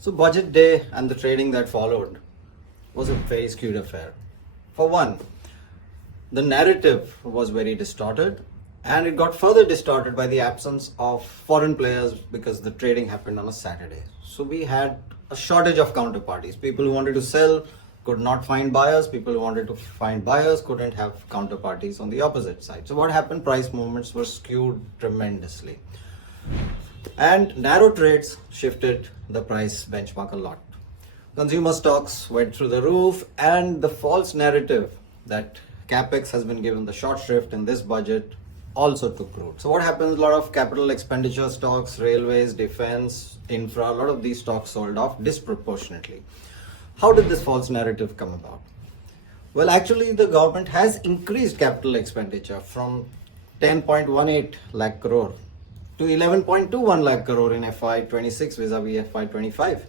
So budget day and the trading that followed was a very skewed affair. For one, the narrative was very distorted, and it got further distorted by the absence of foreign players because the trading happened on a Saturday. So we had a shortage of counterparties. People who wanted to sell could not find buyers. People who wanted to find buyers couldn't have counterparties on the opposite side. So what happened? Price movements were skewed tremendously. And narrow trades shifted the price benchmark a lot. Consumer stocks went through the roof, and the false narrative that capex has been given the short shrift in this budget also took root. So what happens? A lot of capital expenditure stocks, railways, defense, infra, a lot of these stocks sold off disproportionately. How did this false narrative come about? Well, actually, the government has increased capital expenditure from 10.18 lakh crore to 11.21 lakh crore in FY26 vis-a-vis FY25.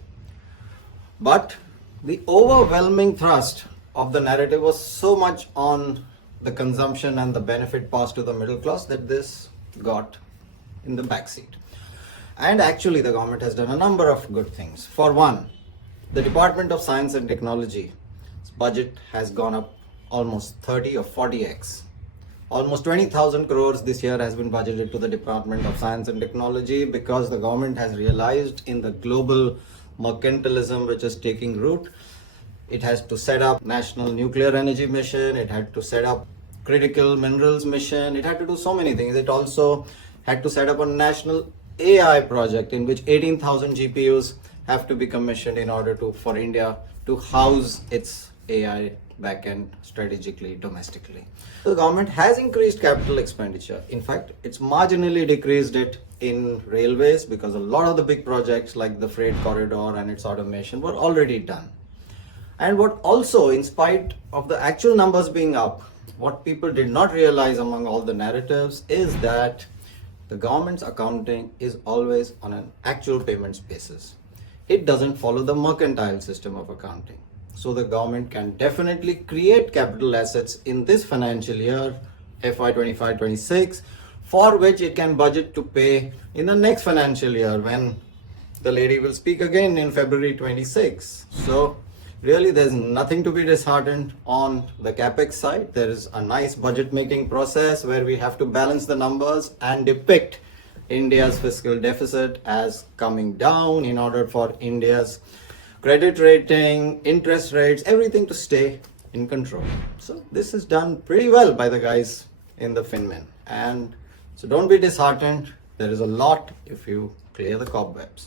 But the overwhelming thrust of the narrative was so much on the consumption and the benefit passed to the middle class that this got in the backseat. And actually, the government has done a number of good things. For one, the Department of Science and Technology's budget has gone up almost 30 or 40x. Almost 20,000 crores this year has been budgeted to the Department of Science and Technology because the government has realized in the global mercantilism which is taking root, it has to set up national nuclear energy mission, it had to set up critical minerals mission, it had to do so many things. It also had to set up a national AI project in which 18,000 GPUs have to be commissioned in order for India to house its AI backend strategically domestically. The government has increased capital expenditure. In fact, it's marginally decreased it in railways because a lot of the big projects like the freight corridor and its automation were already done. And what also, in spite of the actual numbers being up, what people did not realize among all the narratives is that the government's accounting is always on an actual payments basis. It doesn't follow the mercantile system of accounting. So the government can definitely create capital assets in this financial year, FY25-26, for which it can budget to pay in the next financial year when the lady will speak again in February 26. So really there's nothing to be disheartened on the capex side. There is a nice budget making process where we have to balance the numbers and depict India's fiscal deficit as coming down in order for India's credit rating, interest rates, everything to stay in control. So this is done pretty well by the guys in the FinMin. And so don't be disheartened. There is a lot if you clear the cobwebs.